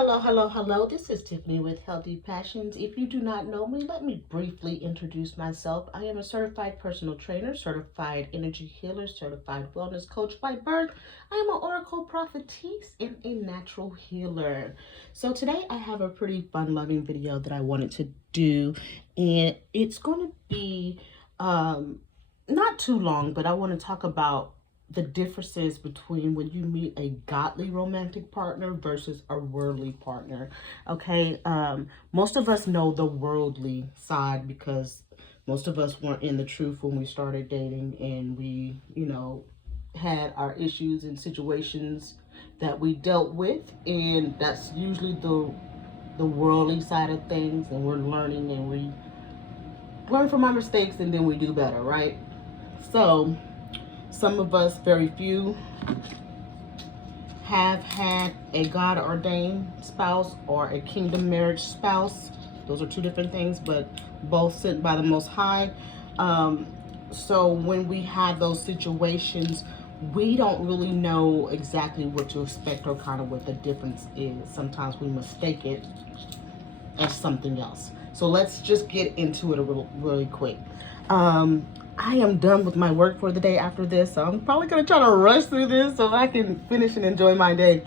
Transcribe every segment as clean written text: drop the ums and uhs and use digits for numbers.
Hello, hello, hello. This is Tiffany with Healthy Passions. If you do not know me, let me briefly introduce myself. I am a certified personal trainer, certified energy healer, certified wellness coach by birth. I am an oracle prophetess and a natural healer. So today I have a pretty fun loving video that I wanted to do, and it's going to be not too long, but I want to talk about the differences between when you meet a godly romantic partner versus a worldly partner. Okay, most of us know the worldly side because most of us weren't in the truth when we started dating, and we, had our issues and situations that we dealt with, and that's usually the worldly side of things, and we're learning and we learn from our mistakes and then we do better, right? So some of us, very few, have had a God ordained spouse or a kingdom marriage spouse. Those are two different things, but both sent by the Most High. So when we have those situations, we don't really know exactly what to expect or kind of what the difference is. Sometimes we mistake it as something else. So let's just get into it really quick. I am done with my work for the day after this, so I'm probably going to try to rush through this so I can finish and enjoy my day.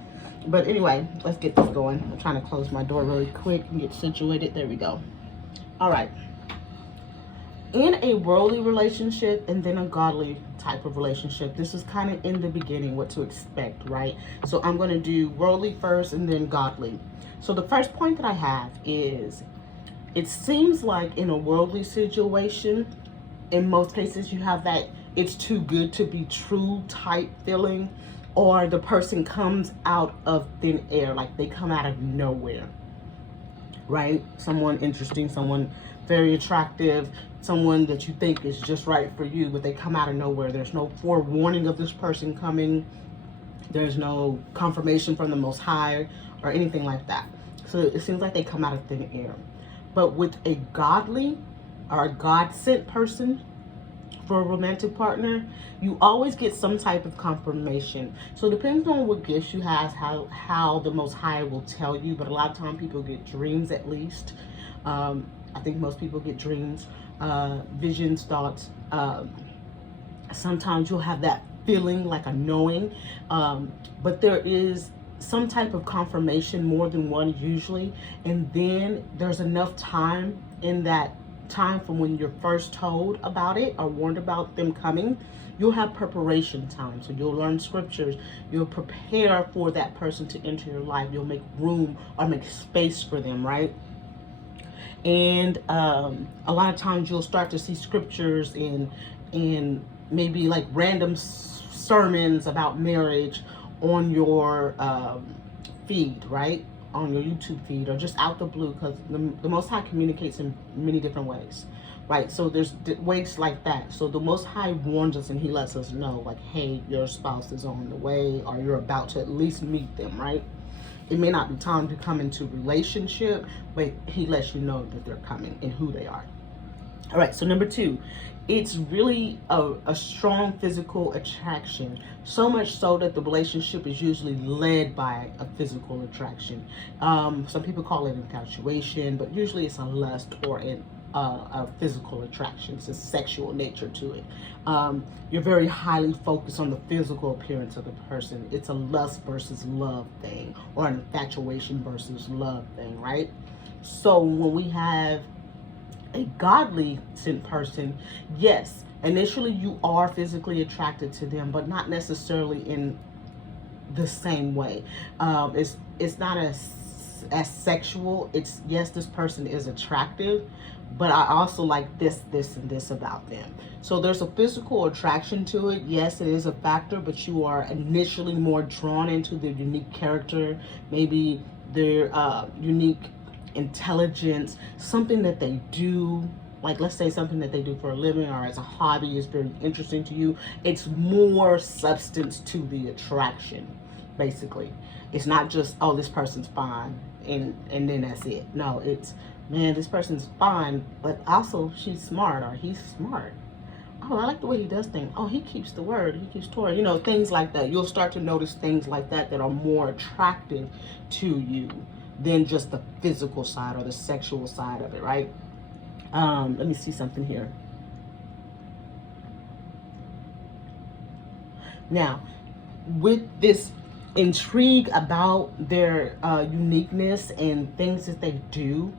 But anyway, let's get this going. I'm trying to close my door really quick and get situated. There we go. All right. In a worldly relationship and then a godly type of relationship, this is kind of in the beginning what to expect, right? So I'm going to do worldly first and then godly. So the first point that I have is, it seems like in a worldly situation, in most cases, you have that it's too good to be true type feeling, or the person comes out of thin air, like they come out of nowhere, right? Someone interesting, someone very attractive, someone that you think is just right for you, but they come out of nowhere. There's no forewarning of this person coming. There's no confirmation from the Most High or anything like that. So it seems like they come out of thin air. But with a godly or a God-sent person for a romantic partner, you always get some type of confirmation. So it depends on what gifts you have, how the Most High will tell you. But a lot of time people get dreams at least. I think most people get dreams, visions, thoughts. Sometimes you'll have that feeling like a knowing, but there is some type of confirmation, more than one usually, and then there's enough time in that time from when you're first told about it or warned about them coming. You'll have preparation time, so you'll learn scriptures, you'll prepare for that person to enter your life, you'll make room or make space for them, right? And a lot of times you'll start to see scriptures in maybe like random sermons about marriage on your feed, right? On your YouTube feed, or just out the blue, because the Most High communicates in many different ways, right? So there's ways like that. So the Most High warns us and He lets us know, like, hey, your spouse is on the way, or you're about to at least meet them, right? It may not be time to come into relationship, but He lets you know that they're coming and who they are. All right, so number two, it's really a strong physical attraction, so much so that the relationship is usually led by a physical attraction. Some people call it infatuation, but usually it's a lust or a physical attraction. It's a sexual nature to it. You're very highly focused on the physical appearance of the person. It's a lust versus love thing, or an infatuation versus love thing, right? So when we have a godly sent person, yes, initially you are physically attracted to them, but not necessarily in the same way. It's not as sexual. It's, yes, this person is attractive, but I also like this, and this about them. So there's a physical attraction to it. Yes, it is a factor, but you are initially more drawn into their unique character, maybe their unique intelligence, something that they do, like let's say something that they do for a living or as a hobby is very interesting to you. It's more substance to the attraction, basically. It's not just, oh, this person's fine and then that's it. No, it's, man, this person's fine, but also she's smart or he's smart, oh, I like the way he does things. Oh, he keeps the word. He keeps Torah. You know, things like that. You'll start to notice things like that are more attractive to you than just the physical side or the sexual side of it, right? Let me see something here. Now, with this intrigue about their uniqueness and things that they do,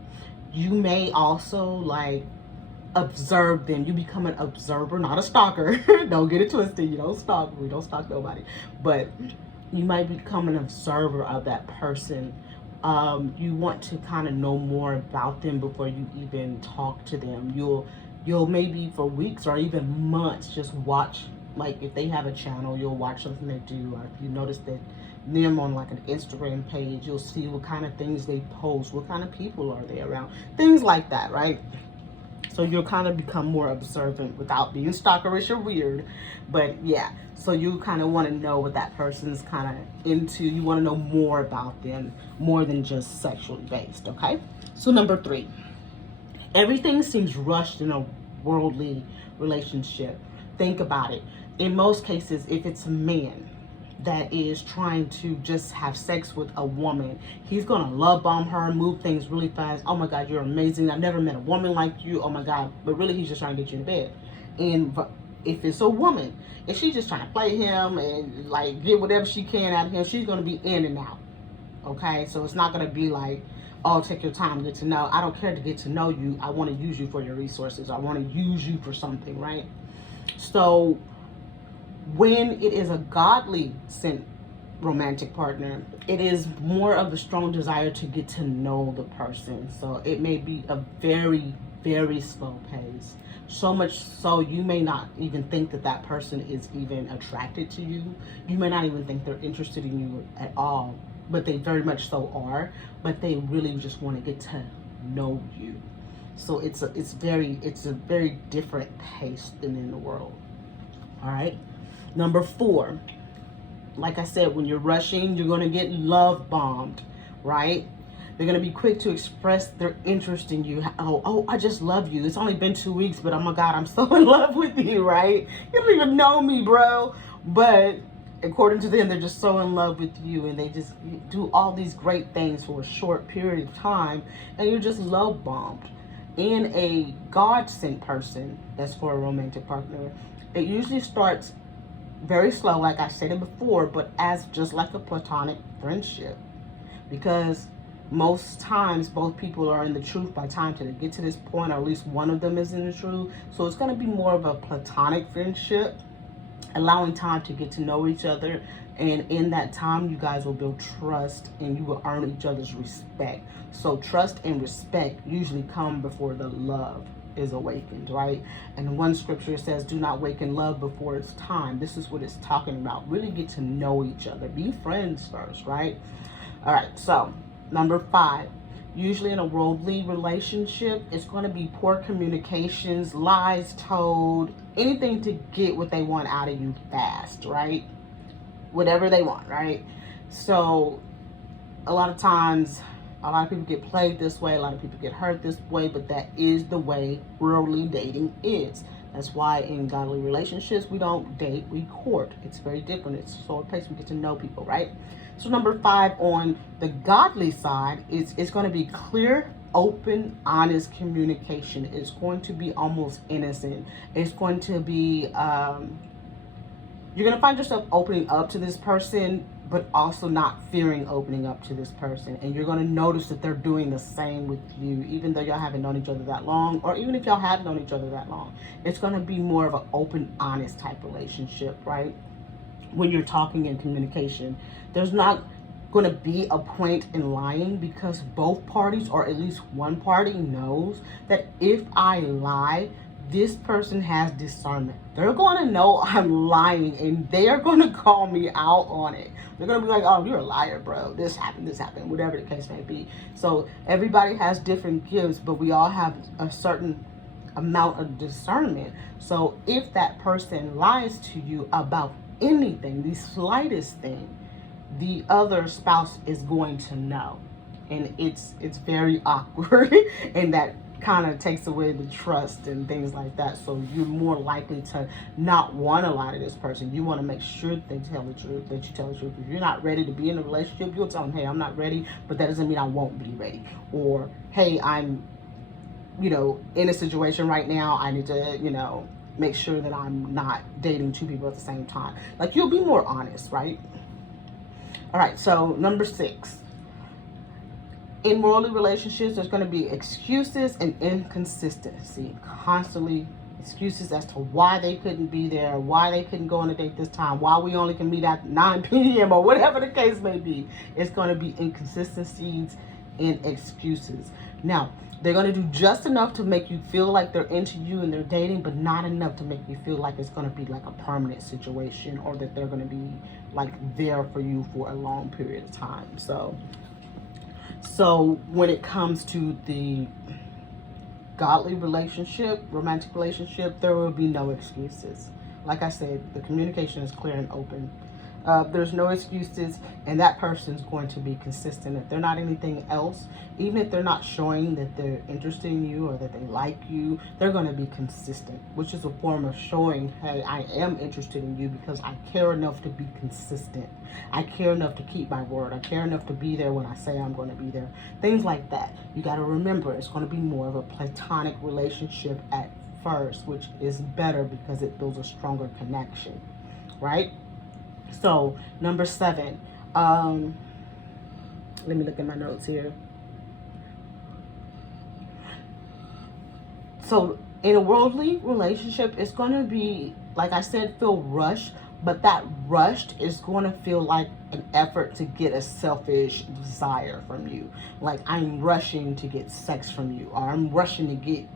you may also like observe them. You become an observer, not a stalker. Don't get it twisted. You don't stalk. We don't stalk nobody. But you might become an observer of that person. You want to kind of know more about them before you even talk to them. You'll maybe for weeks or even months just watch, like if they have a channel, you'll watch something they do, or if you notice that them on like an Instagram page, you'll see what kind of things they post, what kind of people are they around, things like that, right? So you'll kind of become more observant without being stalkerish or weird. But yeah, so you kind of want to know what that person's kind of into. You want to know more about them, more than just sexually based, okay? So number 3, everything seems rushed in a worldly relationship. Think about it. In most cases, if it's a man that is trying to just have sex with a woman, he's gonna love bomb her, move things really fast. Oh my God, you're amazing. I've never met a woman like you. Oh my God. But really, he's just trying to get you in bed. And if it's a woman, if she's just trying to play him and like get whatever she can out of him, she's gonna be in and out. Okay, so it's not gonna be like, oh, take your time to get to know. I don't care to get to know you. I want to use you for your resources. I want to use you for something, right? So when it is a godly sent romantic partner, it is more of a strong desire to get to know the person. So it may be a very, very slow pace. So much so you may not even think that that person is even attracted to you. You may not even think they're interested in you at all, but they very much so are. But they really just want to get to know you. So it's a very different pace than in the world. All right. Number 4, like I said, when you're rushing, you're going to get love bombed, right? They're going to be quick to express their interest in you. Oh, I just love you. It's only been 2 weeks, but oh my God, I'm so in love with you, right? You don't even know me, bro. But according to them, they're just so in love with you, and they just do all these great things for a short period of time, and you're just love bombed. In a God-sent person, that's for a romantic partner, it usually starts very slow, like I said it before, but as just like a platonic friendship, because most times both people are in the truth by the time to get to this point, or at least one of them is in the truth. So it's going to be more of a platonic friendship, allowing time to get to know each other, and in that time you guys will build trust and you will earn each other's respect. So trust and respect usually come before the love is awakened, right? And one scripture says, do not awaken love before it's time. This is what it's talking about. Really get to know each other. Be friends first, right? All right, so number 5, usually in a worldly relationship, it's going to be poor communications, lies told, anything to get what they want out of you fast, right? Whatever they want, right? So a lot of times, a lot of people get played this way. A lot of people get hurt this way, but that is the way worldly dating is. That's why in godly relationships, we don't date, we court. It's very different. It's so a place we get to know people, right? So number 5 on the godly side is it's going to be clear, open, honest communication. It's going to be almost innocent. It's going to be, you're going to find yourself opening up to this person, but also not fearing opening up to this person. And you're going to notice that they're doing the same with you, even though y'all haven't known each other that long, or even if y'all have known each other that long. It's going to be more of an open, honest type relationship, right? When you're talking in communication, there's not going to be a point in lying, because both parties, or at least one party, knows that if I lie, this person has discernment. They're going to know I'm lying, and they're going to call me out on it. They're going to be like, oh, you're a liar, bro. This happened, whatever the case may be. So everybody has different gifts, but we all have a certain amount of discernment. So if that person lies to you about anything, the slightest thing, the other spouse is going to know. and it's very awkward, and that kind of takes away the trust and things like that. So you're more likely to not want to lie to this person. You want to make sure they tell the truth, that you tell the truth. If you're not ready to be in a relationship, you'll tell them, hey, I'm not ready, but that doesn't mean I won't be ready. Or, hey, I'm, in a situation right now, I need to, make sure that I'm not dating two people at the same time. Like, you'll be more honest, right? All right, so number 6. In worldly relationships, there's going to be excuses and inconsistency. Constantly excuses as to why they couldn't be there, why they couldn't go on a date this time, why we only can meet at 9 p.m. or whatever the case may be. It's going to be inconsistencies and excuses. Now, they're going to do just enough to make you feel like they're into you and they're dating, but not enough to make you feel like it's going to be like a permanent situation, or that they're going to be like there for you for a long period of time. So when it comes to the godly relationship, romantic relationship, there will be no excuses. Like I said, the communication is clear and open. There's no excuses, and that person's going to be consistent. If they're not anything else, even if they're not showing that they're interested in you or that they like you, they're going to be consistent, which is a form of showing, hey, I am interested in you because I care enough to be consistent. I care enough to keep my word. I care enough to be there when I say I'm going to be there. Things like that. You got to remember, it's going to be more of a platonic relationship at first, which is better because it builds a stronger connection, right? So number 7, let me look at my notes here. So in a worldly relationship, it's going to be, like I said, feel rushed, but that rushed is going to feel like an effort to get a selfish desire from you. Like, I'm rushing to get sex from you, or I'm rushing to get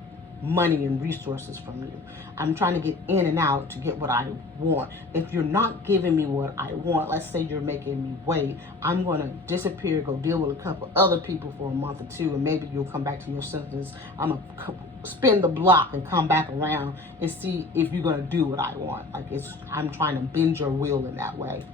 money and resources from you. I'm trying to get in and out to get what I want. If you're not giving me what I want, let's say you're making me wait, I'm going to disappear, go deal with a couple other people for a month or two, and maybe you'll come back to your senses. I'm going to spin the block and come back around and see if you're going to do what I want. Like, I'm trying to bend your will in that way,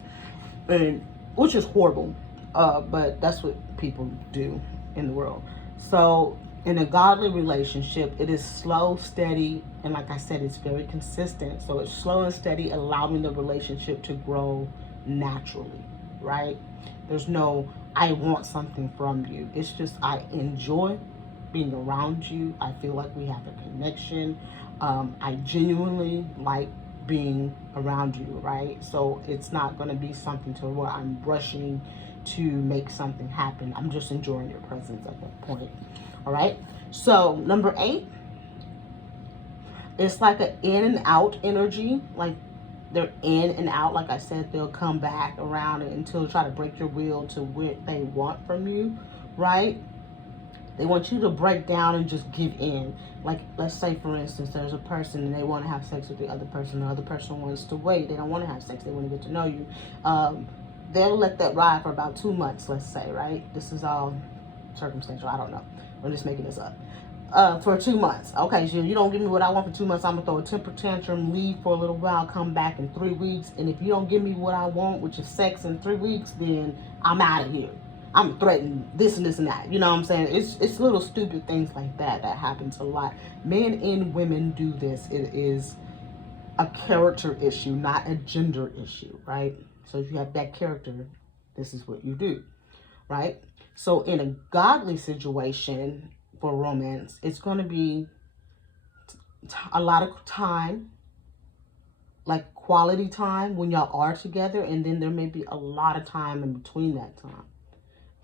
and which is horrible, but that's what people do in the world. So in a godly relationship, it is slow, steady, and like I said, it's very consistent. So it's slow and steady, allowing the relationship to grow naturally, right? There's no, I want something from you. It's just, I enjoy being around you. I feel like we have a connection. I genuinely like being around you, right? So it's not going to be something to where I'm rushing to make something happen. I'm just enjoying your presence at that point. All right. So number 8, it's like an in and out energy. Like, they're in and out. Like I said, they'll come back around until try to break your will to what they want from you, right? They want you to break down and just give in. Like, let's say, for instance, there's a person and they want to have sex with the other person wants to wait. They don't want to have sex. They want to get to know you. They'll let that ride for about 2 months, let's say, right? This is all circumstantial. I don't know. I'm just making this up. For 2 months. Okay, so you don't give me what I want for 2 months, I'm going to throw a temper tantrum, leave for a little while, come back in 3 weeks. And if you don't give me what I want, which is sex, in 3 weeks, then I'm out of here. I'm threatening this and this and that. You know what I'm saying? It's little stupid things like that happens a lot. Men and women do this. It is a character issue, not a gender issue, right? So if you have that character, this is what you do, right? So in a godly situation for romance, it's going to be a lot of time, like quality time when y'all are together, and then there may be a lot of time in between that time.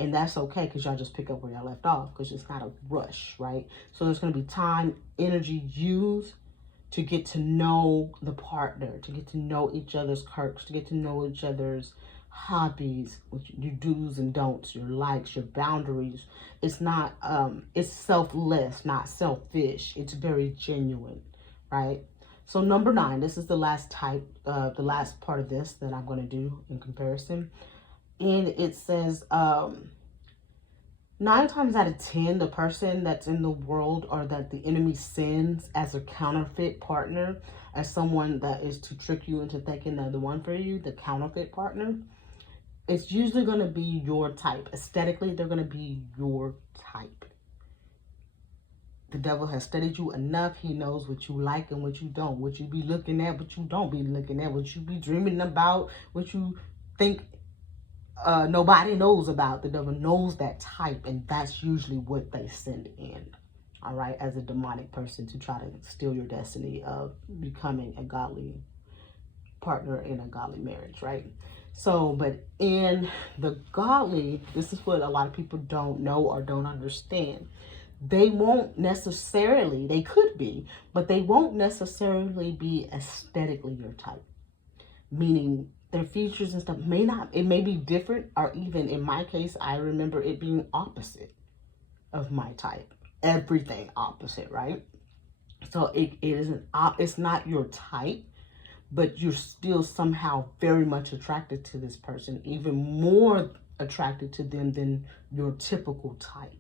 And that's okay, because y'all just pick up where y'all left off, because it's not a rush, right? So there's going to be time, energy used to get to know the partner, to get to know each other's quirks, to get to know each other's hobbies, your do's and don'ts, your likes, your boundaries. It's not, it's selfless, not selfish. It's very genuine, right? So number 9, this is the last type, the last part of this that I'm going to do in comparison. And it says, 9 times out of 10, the person that's in the world, or that the enemy sends as a counterfeit partner, as someone that is to trick you into thinking they're the one for you, the counterfeit partner, it's usually going to be your type. Aesthetically, they're going to be your type. The devil has studied you enough. He knows what you like and what you don't. What you be looking at, what you don't be looking at. What you be dreaming about, what you think nobody knows about. The devil knows that type, and that's usually what they send in. All right, as a demonic person to try to steal your destiny of becoming a godly partner in a godly marriage, right? So, but in the godly, this is what a lot of people don't know or don't understand. They won't necessarily, they could be, but they won't necessarily be aesthetically your type. Meaning their features and stuff may not, it may be different, or even in my case, I remember it being opposite of my type. Everything opposite, right? So it isn't, it's not your type, but you're still somehow very much attracted to this person, even more attracted to them than your typical type.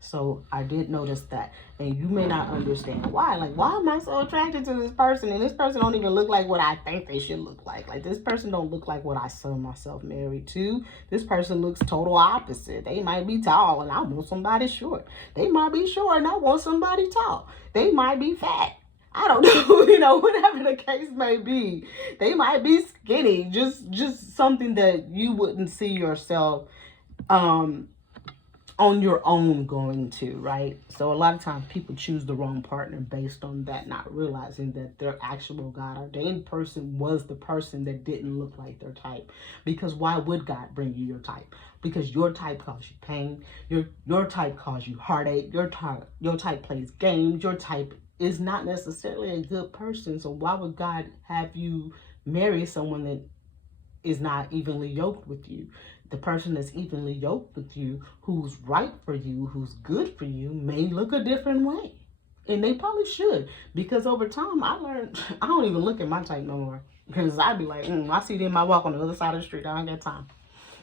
So I did notice that, and you may not understand why. Like, why am I so attracted to this person? And this person don't even look like what I think they should look like. Like, this person don't look like what I saw myself married to. This person looks total opposite. They might be tall, and I want somebody short. They might be short, and I want somebody tall. They might be fat. I don't know, whatever the case may be. They might be skinny, just something that you wouldn't see yourself on your own going to, right? So a lot of times people choose the wrong partner based on that, not realizing that their actual God-ordained person was the person that didn't look like their type. Because why would God bring you your type? Because your type causes you pain. Your type causes you heartache. Your type plays games. Your type is not necessarily a good person. So why would God have you marry someone that is not evenly yoked with you? The person that's evenly yoked with you, who's right for you, who's good for you, may look a different way. And they probably should. Because over time, I learned, I don't even look at my type no more. Because I'd be like, I see them, I walk on the other side of the street. I don't got time.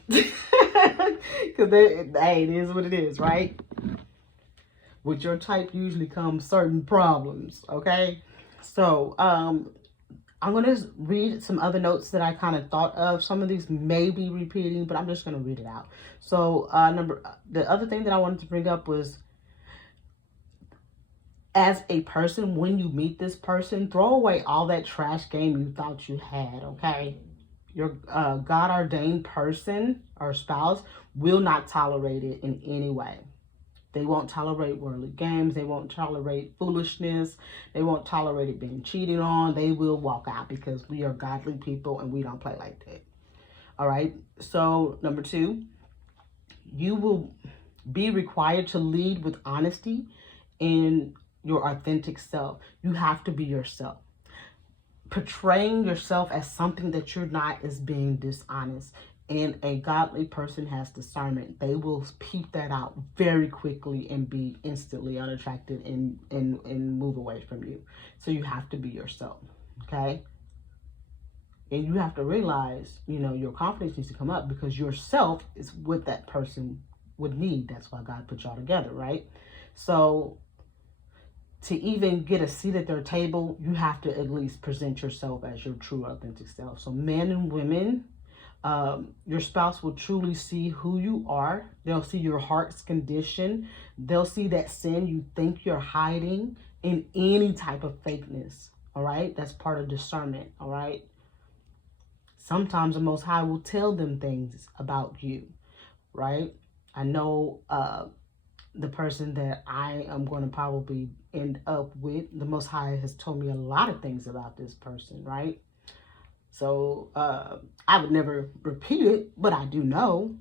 Because, hey, it is what it is, right? With your type usually comes certain problems, okay? So, I'm going to read some other notes that I kind of thought of. Some of these may be repeating, but I'm just going to read it out. So the other thing that I wanted to bring up was, as a person, when you meet this person, throw away all that trash game you thought you had, okay? Your God-ordained person or spouse will not tolerate it in any way. They won't tolerate worldly games. They won't tolerate foolishness. They won't tolerate it being cheated on. They will walk out, because we are godly people and we don't play like that. All right. So 2, you will be required to lead with honesty and your authentic self. You have to be yourself. Portraying yourself as something that you're not is being dishonest. And a godly person has discernment. They will peep that out very quickly and be instantly unattracted and move away from you. So you have to be yourself, okay? And you have to realize, your confidence needs to come up, because yourself is what that person would need. That's why God put y'all together, right? So to even get a seat at their table, you have to at least present yourself as your true, authentic self. So men and women, your spouse will truly see who you are. They'll see your heart's condition. They'll see that sin you think you're hiding in any type of fakeness. All right. That's part of discernment. All right. Sometimes the Most High will tell them things about you. Right. I know, the person that I am going to probably end up with, the Most High has told me a lot of things about this person. Right. So I would never repeat it, but I do know.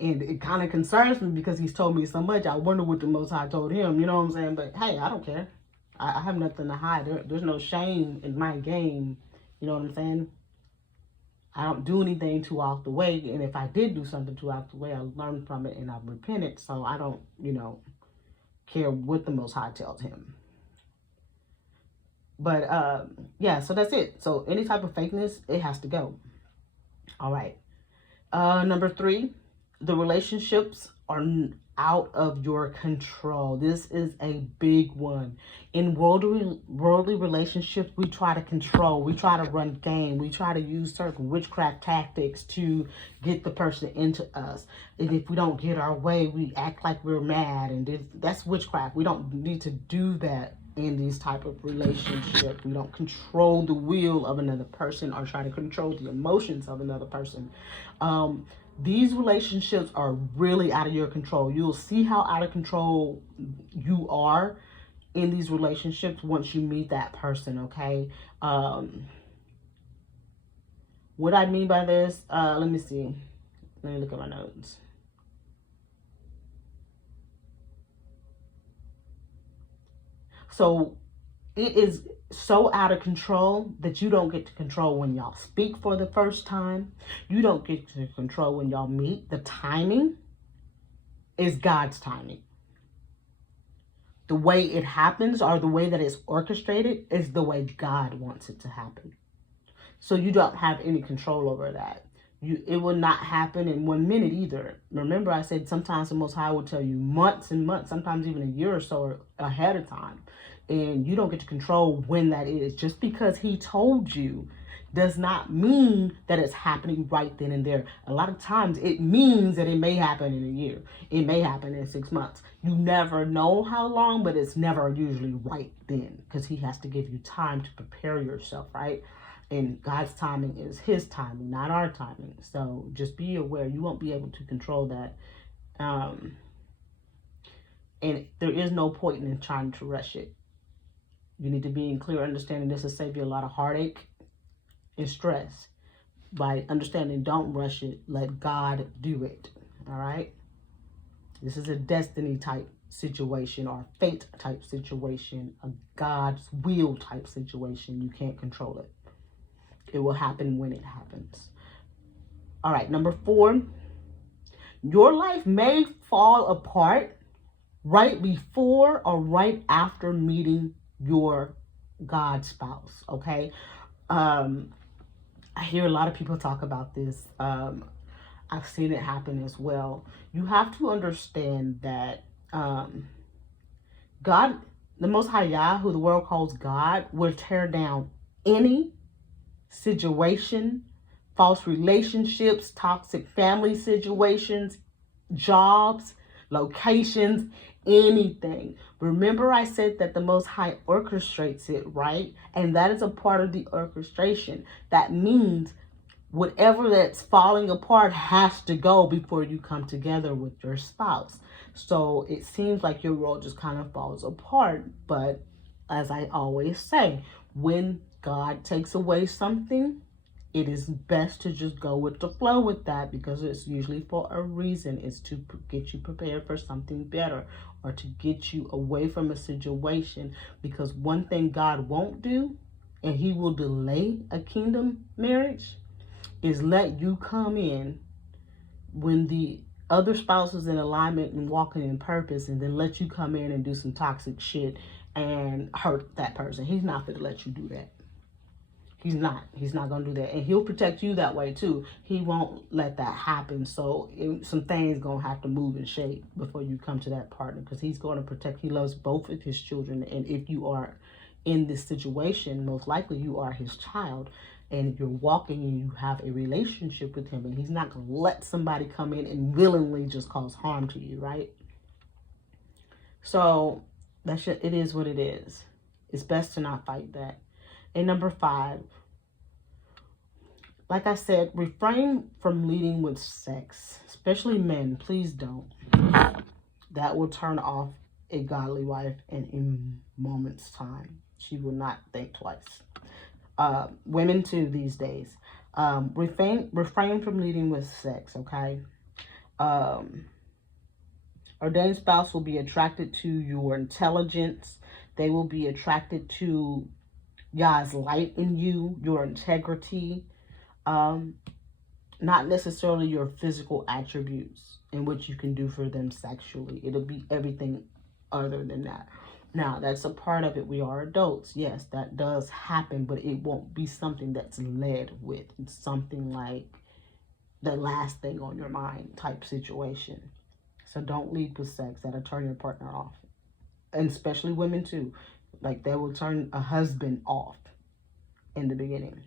And it kind of concerns me, because he's told me so much. I wonder what the Most High told him, you know what I'm saying? But hey, I don't care. I have nothing to hide. There's no shame in my game, you know what I'm saying? I don't do anything too off the way. And if I did do something too off the way, I learned from it and I've repented. So I don't, care what the Most High tells him. But yeah, so that's it. So any type of fakeness, it has to go. All right. 3, the relationships are out of your control. This is a big one. In worldly relationships, we try to control, we try to run game, we try to use certain witchcraft tactics to get the person into us. And if we don't get our way, we act like we're mad, and that's witchcraft. We don't need to do that in these type of relationships. We don't control the will of another person or try to control the emotions of another person. These relationships are really out of your control. You'll see how out of control you are in these relationships once you meet that person, okay? What I mean by this, let me see. Let me look at my notes. So it is so out of control that you don't get to control when y'all speak for the first time. You don't get to control when y'all meet. The timing is God's timing. The way it happens, or the way that it's orchestrated, is the way God wants it to happen. So you don't have any control over that. It will not happen in 1 minute either. Remember, I said sometimes the Most High will tell you months and months, sometimes even a year or so ahead of time. And you don't get to control when that is. Just because he told you does not mean that it's happening right then and there. A lot of times it means that it may happen in a year. It may happen in 6 months. You never know how long, but it's never usually right then, because he has to give you time to prepare yourself, right? And God's timing is his timing, not our timing. So just be aware. You won't be able to control that. And there is no point in trying to rush it. You need to be in clear understanding. This will save you a lot of heartache and stress by understanding, don't rush it. Let God do it. All right. This is a destiny type situation, or fate type situation, a God's will type situation. You can't control it. It will happen when it happens. All right. Number 4, your life may fall apart right before or right after meeting your God spouse. Okay. I hear a lot of people talk about this. I've seen it happen as well. You have to understand that God, the Most High Yah, who the world calls God, will tear down any situation, false relationships, toxic family situations, jobs, locations, anything. Remember, I said that the Most High orchestrates it, right? And that is a part of the orchestration. That means whatever that's falling apart has to go before you come together with your spouse. So it seems like your world just kind of falls apart. But as I always say, when God takes away something, it is best to just go with the flow with that, because it's usually for a reason. It's to get you prepared for something better, or to get you away from a situation. Because one thing God won't do, and he will delay a kingdom marriage, is let you come in when the other spouse is in alignment and walking in purpose, and then let you come in and do some toxic shit and hurt that person. He's not going to let you do that. He's not going to do that. And he'll protect you that way too. He won't let that happen. So some things going to have to move and shake before you come to that partner, because he's going to protect. He loves both of his children. And if you are in this situation, most likely you are his child. And you're walking and you have a relationship with him. And he's not going to let somebody come in and willingly just cause harm to you, right? So it is what it is. It's best to not fight that. And number 5, like I said, refrain from leading with sex, especially men. Please don't. That will turn off a godly wife in a moment's time. She will not think twice. Women too these days. Refrain from leading with sex, okay? Ordained spouse will be attracted to your intelligence. They will be attracted to God's light in you, your integrity, not necessarily your physical attributes and what you can do for them sexually. It'll be everything other than that. Now, that's a part of it. We are adults. Yes, that does happen, but it won't be something that's led with. It's something like the last thing on your mind type situation. So don't lead with sex. That'll turn your partner off. And especially women too. Like that will turn a husband off in the beginning.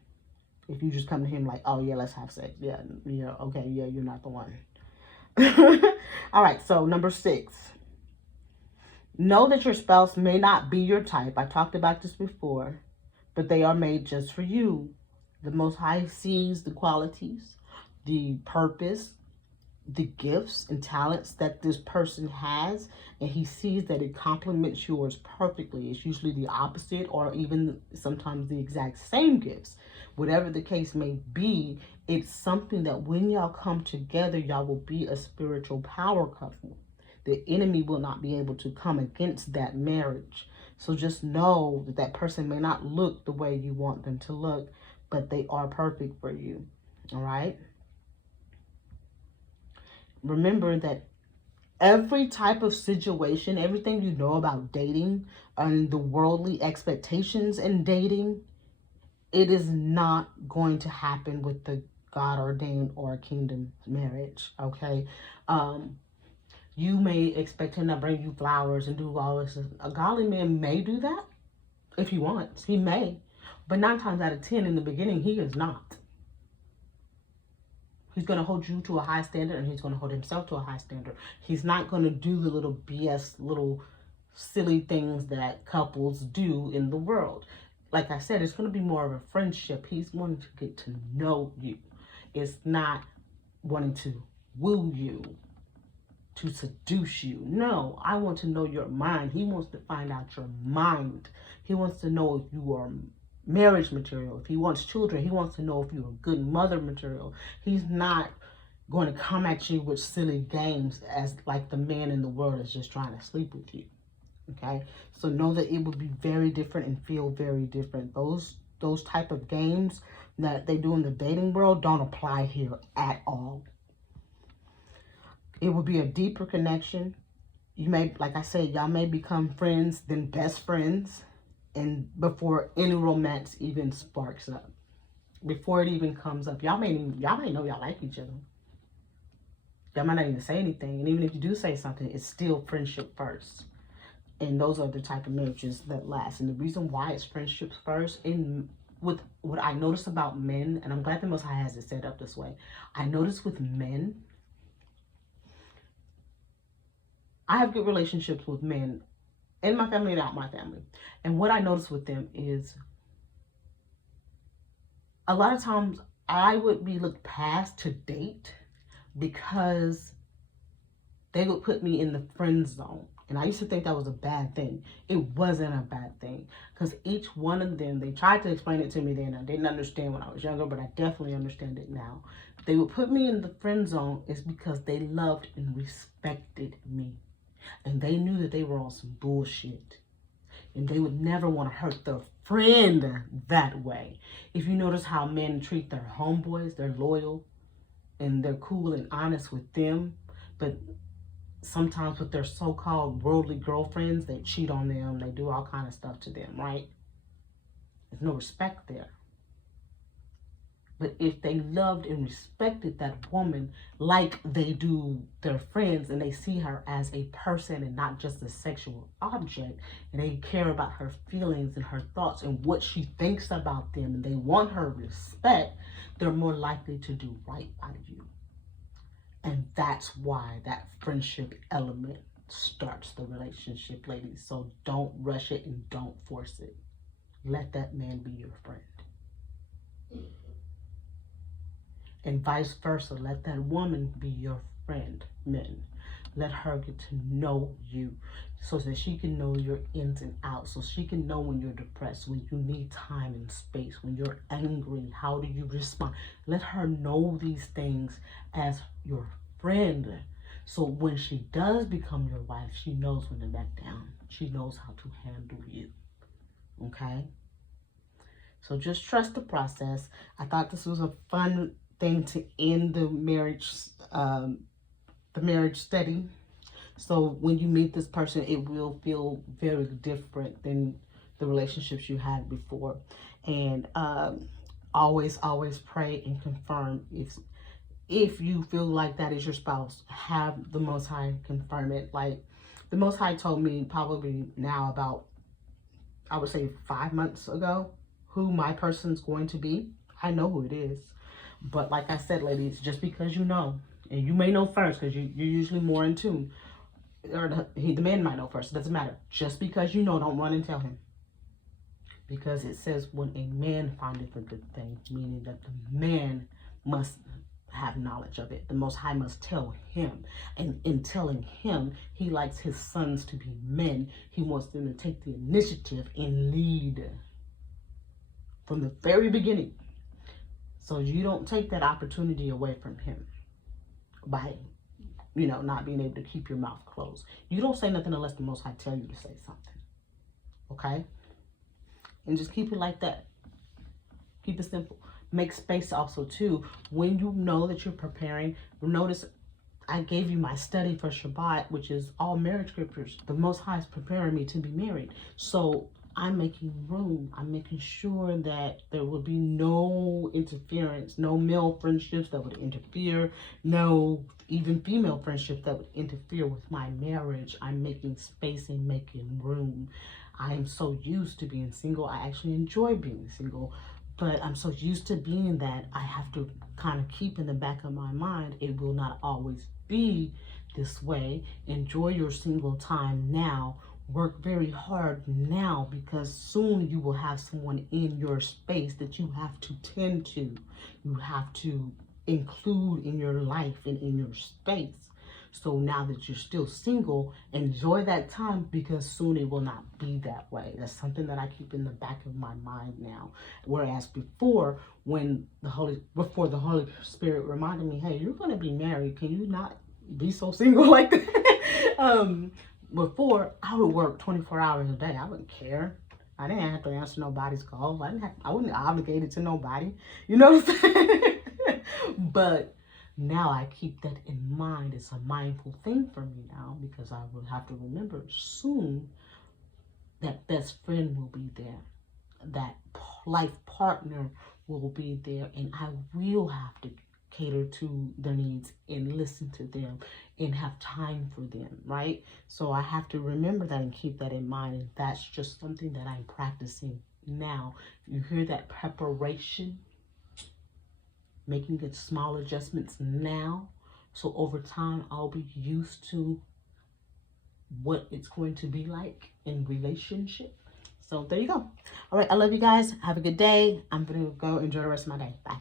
If you just come to him like, oh yeah, let's have sex. Yeah, okay, yeah, you're not the one. All right, so number 6. Know that your spouse may not be your type. I talked about this before, but they are made just for you. The Most High sees the qualities, the purpose, the gifts and talents that this person has, and he sees that it complements yours perfectly. It's usually the opposite or even sometimes the exact same gifts. Whatever the case may be, it's something that when y'all come together, y'all will be a spiritual power couple. The enemy will not be able to come against that marriage. So just know that that person may not look the way you want them to look, but they are perfect for you. All right? Remember that every type of situation, everything you know about dating and the worldly expectations in dating, it is not going to happen with the God ordained or kingdom marriage. Okay. You may expect him to bring you flowers and do all this. A godly man may do that if he wants. He may. But 9 times out of 10 in the beginning, he is not. He's going to hold you to a high standard, and he's going to hold himself to a high standard. He's not going to do the little BS, little silly things that couples do in the world. Like I said, it's going to be more of a friendship. He's wanting to get to know you. It's not wanting to woo you, to seduce you. No, I want to know your mind. He wants to find out your mind. He wants to know if you are marriage material. If he wants children, he wants to know if you're a good mother material. He's not going to come at you with silly games as like the man in the world is just trying to sleep with you. Okay, so know that it would be very different and feel very different. Those type of games that they do in the dating world don't apply here at all. It will be a deeper connection. You may, like I said, y'all may become friends, then best friends, and before any romance even sparks up, before it even comes up, y'all may know y'all like each other. Y'all might not even say anything, and even if you do say something, it's still friendship first. And those are the type of marriages that last. And the reason why it's friendships first, in with what I notice about men, and I'm glad the Most High has it set up this way. I notice with men, I have good relationships with men in my family and out my family. And what I notice with them is a lot of times I would be looked past to date because they would put me in the friend zone. And I used to think that was a bad thing. It wasn't a bad thing. Because each one of them, they tried to explain it to me then. I didn't understand when I was younger, but I definitely understand it now. They would put me in the friend zone is because they loved and respected me. And they knew that they were on some bullshit. And they would never want to hurt their friend that way. If you notice how men treat their homeboys, they're loyal and they're cool and honest with them. But sometimes with their so-called worldly girlfriends, they cheat on them. They do all kind of stuff to them, right? There's no respect there. But if they loved and respected that woman like they do their friends, and they see her as a person and not just a sexual object, and they care about her feelings and her thoughts and what she thinks about them, and they want her respect, they're more likely to do right by you. And that's why that friendship element starts the relationship, ladies. So don't rush it and don't force it. Let that man be your friend. And vice versa, let that woman be your friend, men. Let her get to know you so that she can know your ins and outs, so she can know when you're depressed, when you need time and space, when you're angry, how do you respond. Let her know these things as your friend. So when she does become your wife, she knows when to back down. She knows how to handle you. Okay? So just trust the process. I thought this was a fun thing to end the marriage study. So when you meet this person, it will feel very different than the relationships you had before. And always pray and confirm if you feel like that is your spouse, have the Most High confirm it. Like, the Most High told me probably now about, I would say 5 months ago, who my person's going to be. I know who it is. But like I said, ladies, just because you know, and you may know first because you're usually more in tune, or the man might know first. It doesn't matter. Just because you know, don't run and tell him. Because it says when a man findeth a good thing, meaning that the man must have knowledge of it. The Most High must tell him. And in telling him, he likes his sons to be men. He wants them to take the initiative and lead from the very beginning. So you don't take that opportunity away from him by, not being able to keep your mouth closed. You don't say nothing unless the Most High tell you to say something. Okay? And just keep it like that. Keep it simple. Make space also too. When you know that you're preparing, notice I gave you my study for Shabbat, which is all marriage scriptures. The Most High is preparing me to be married. So I'm making room. I'm making sure that there will be no interference, no male friendships that would interfere, no even female friendships that would interfere with my marriage. I'm making space and making room. I'm so used to being single. I actually enjoy being single, but I'm so used to being that I have to kind of keep in the back of my mind, it will not always be this way. Enjoy your single time now. Work very hard now, because soon you will have someone in your space that you have to tend to. You have to include in your life and in your space. So now that you're still single, enjoy that time, because soon it will not be that way. That's something that I keep in the back of my mind now. Whereas before, before the Holy Spirit reminded me, hey, you're going to be married. Can you not be so single like that? Before, I would work 24 hours a day. I wouldn't care. I didn't have to answer nobody's call. I wasn't obligated to nobody. You know what I'm saying? But now I keep that in mind. It's a mindful thing for me now, because I will have to remember soon that best friend will be there. That life partner will be there, and I will have to cater to their needs and listen to them and have time for them, right? So I have to remember that and keep that in mind. And that's just something that I'm practicing now. You hear that preparation, making the small adjustments now. So over time, I'll be used to what it's going to be like in relationship. So there you go. All right, I love you guys. Have a good day. I'm going to go enjoy the rest of my day. Bye.